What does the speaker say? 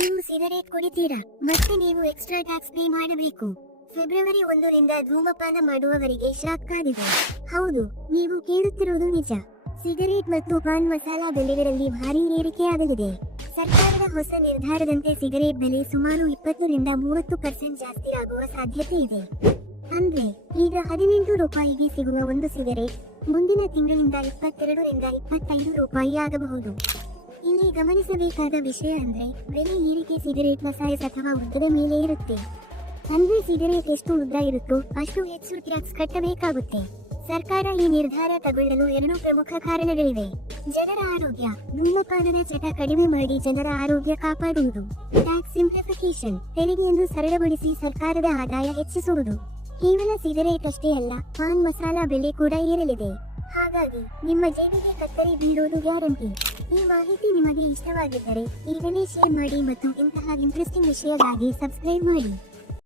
ನೀವು ಸಿಗರೇಟ್ ಕುಡಿತೀರಾ ಮತ್ತೆ ನೀವು ಎಕ್ಸ್ಟ್ರಾ ಟ್ಯಾಕ್ಸ್ ಪೇ ಮಾಡಬೇಕು. ಫೆಬ್ರವರಿ 1ರಿಂದ ಧೂಮಪಾನ ಮಾಡುವವರಿಗೆ ಶಾಕ್ ಕಾದಿದೆ. ಹೌದು, ನೀವು ಕೇಳುತ್ತಿರುವುದು ನಿಜ. ಸಿಗರೇಟ್ ಮತ್ತು ಪಾನ್ ಮಸಾಲಾ ಬೆಲೆಗಳಲ್ಲಿ ಭಾರೀ ಏರಿಕೆಯಾಗಲಿದೆ. ಸರ್ಕಾರದ ಹೊಸ ನಿರ್ಧಾರದಂತೆ ಸಿಗರೇಟ್ ಬೆಲೆ ಸುಮಾರು 20ರಿಂದ 30% ಜಾಸ್ತಿ ಆಗುವ ಸಾಧ್ಯತೆ ಇದೆ. ಅಂದ್ರೆ ಈಗ 18 ರೂಪಾಯಿಗೆ ಸಿಗುವ ಒಂದು ಸಿಗರೇಟ್ ಮುಂದಿನ ತಿಂಗಳಿಂದ 22ರಿಂದ 25 ರೂಪಾಯಿ ಆಗಬಹುದು. ಇಲ್ಲಿ ಗಮನಿಸಬೇಕಾದ ವಿಷಯ ಅಂದ್ರೆ ಬೆಲೆ ಏರಿಕೆ ಸಿಗರೇಟ್ನ ಸೈಜ್ ಅಥವಾ ಉದ್ದದ ಮೇಲೆ ಇರುತ್ತೆ. ಅಂದ್ರೆ ಸಿಗರೇಟ್ ಎಷ್ಟು ಉದ್ದ ಇರುತ್ತೋ ಅಷ್ಟು ಹೆಚ್ಚು ಟ್ಯಾಕ್ಸ್ ಕಟ್ಟಬೇಕಾಗುತ್ತೆ. ಸರ್ಕಾರ ಈ ನಿರ್ಧಾರ ತಗೊಳ್ಳಲು 2 ಪ್ರಮುಖ ಕಾರಣಗಳಿವೆ. ಜನರ ಆರೋಗ್ಯ. ಧೂಮಪಾನದ ಚಟ ಕಡಿಮೆ ಮಾಡಿ ಜನರ ಆರೋಗ್ಯ ಕಾಪಾಡುವುದು. Tax simplification. ತೆರಿಗೆಯನ್ನು ಸರಳಗೊಳಿಸಿ ಸರ್ಕಾರದ ಆದಾಯ ಹೆಚ್ಚಿಸುವುದು. ಕೇವಲ ಸಿಗರೇಟ್ ಅಷ್ಟೇ ಅಲ್ಲ, ಪಾನ್ ಮಸಾಲಾ ಬೆಲೆ ಕೂಡ ಏರಲಿದೆ. ಹಾಗಾಗಿ ನಿಮ್ಮ ಜೇಬಿಗೆ ಕತ್ತರಿ ಬೀಳೋದು ಗ್ಯಾರಂಟಿ. ಈ ಮಾಹಿತಿ ನಿಮಗೆ ಇಷ್ಟವಾಗಿದ್ದರೆ ಈಗಲೇ ಶೇರ್ ಮಾಡಿ ಮತ್ತು ಇಂತಹ ಇಂಟ್ರೆಸ್ಟಿಂಗ್ ವಿಷಯಗಾಗಿ ಸಬ್ಸ್ಕ್ರೈಬ್ ಮಾಡಿ.